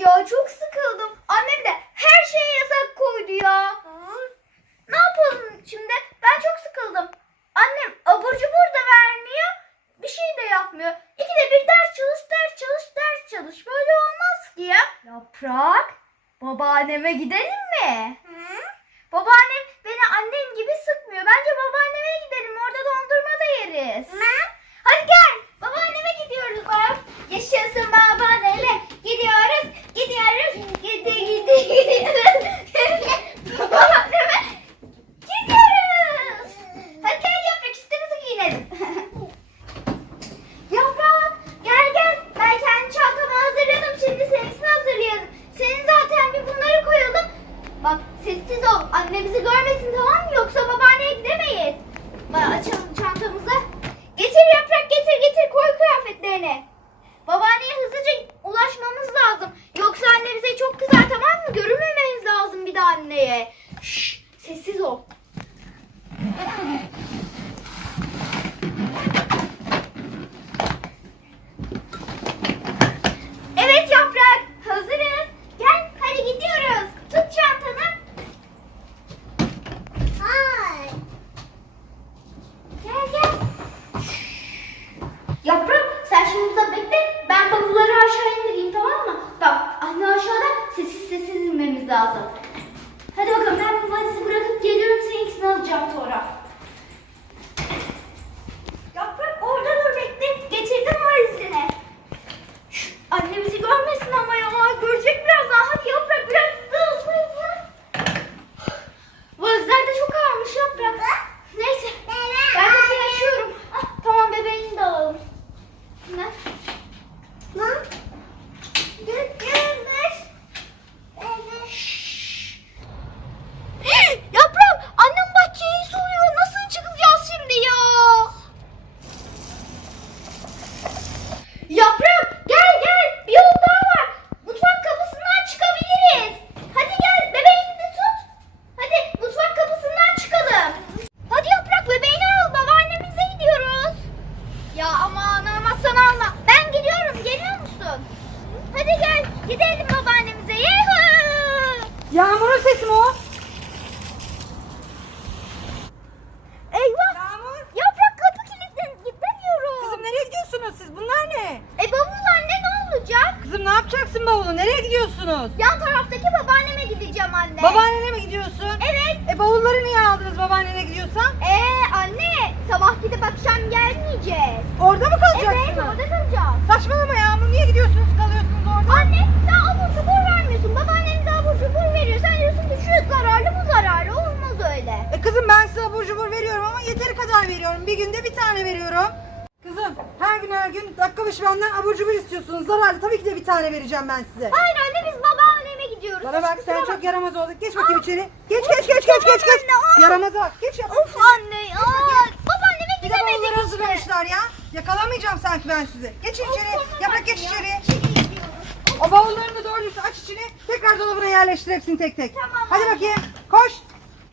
ya çok sıkıldım. Annem de her şeye yasak koydu ya. Ne yapalım şimdi? Ben çok sıkıldım. Annem abur cubur da vermiyor. Bir şey de yapmıyor. İkide bir ders çalış, ders çalış, ders çalış. Böyle olmaz ki ya. Yaprak, babaanneme gidelim mi? Babaannem beni annen gibi sıkmıyor. Bence babaanneme gidelim. Orada dondurma da yeriz. Hadi gel. Babaanneme gidiyoruz bak. Yaşasın babaannele. Gidiyoruz. Gidiyoruz. Gidi gidi gidiyoruz. babaanneme gidiyoruz. Hadi gel yaprak üstümüzü giyinelim. yaprak gel gel. Ben kendi çantamı hazırladım. Şimdi seninkini hazırlayalım. Senin zaten bir bunları koyalım. Bak sessiz ol. Anne bizi görmesin tamam mı? Yoksa babaanneye gidemeyiz. Açalım çantamızı. Getir yaprak getir getir koy kıyafetlerini. Babaanneye hızlıca ulaşmamız lazım. Yoksa anne bize çok kızar tamam mı? Görünmememiz lazım bir de anneye. Sesi mi o? Eyvah! Yağmur. Yaprak kapı kilitlen gidemiyorum. Kızım nereye gidiyorsunuz siz? Bunlar ne? E bavul anne ne olacak? Kızım ne yapacaksın bavulu? Nereye gidiyorsunuz? Yan taraftaki babaanneme gideceğim anne. Babaannene mi gidiyorsun? Evet. E bavulları niye aldınız babaannene gidiyorsan? Ee anne sabah gidip akşam gelmeyeceğiz. Orada mı kalacaksınız? Evet orada kalacağız. Saçmalama Yağmur. Niye gidiyorsunuz kalıyorsunuz orada? Anne sen abur cubur vermiyorsun. Babaannem de abur cubur veriyor. Sen diyorsun ki şu zararlı bu zararlı. Olmaz öyle. E kızım ben size abur cubur veriyorum ama yeteri kadar veriyorum. Bir günde bir tane veriyorum. Kızım her gün her gün dakika başı benden abur cubur istiyorsunuz. Zararlı tabii ki de bir tane vereceğim ben size. Hayır anne biz babaanneme gidiyoruz. Bana Hiç bak kusura sen bakma. çok yaramaz oldun. Geç bakayım Aa. içeri. Geç geç geç geç geç geç. Anne, aa. Yaramaza bak. Geç yap. Of anne ya. Babaanneme Bir de gidemedik işte. hazırlamışlar ya. Yakalamayacağım sanki ben sizi. Geçin Of, içeri. korkma Yaprak bak geç ya. içeri. İçeri gidiyoruz. O bavullarını da doğru düzgün aç içini. Tekrar dolabına yerleştir hepsini tek tek. Tamam Hadi anne. bakayım. Koş.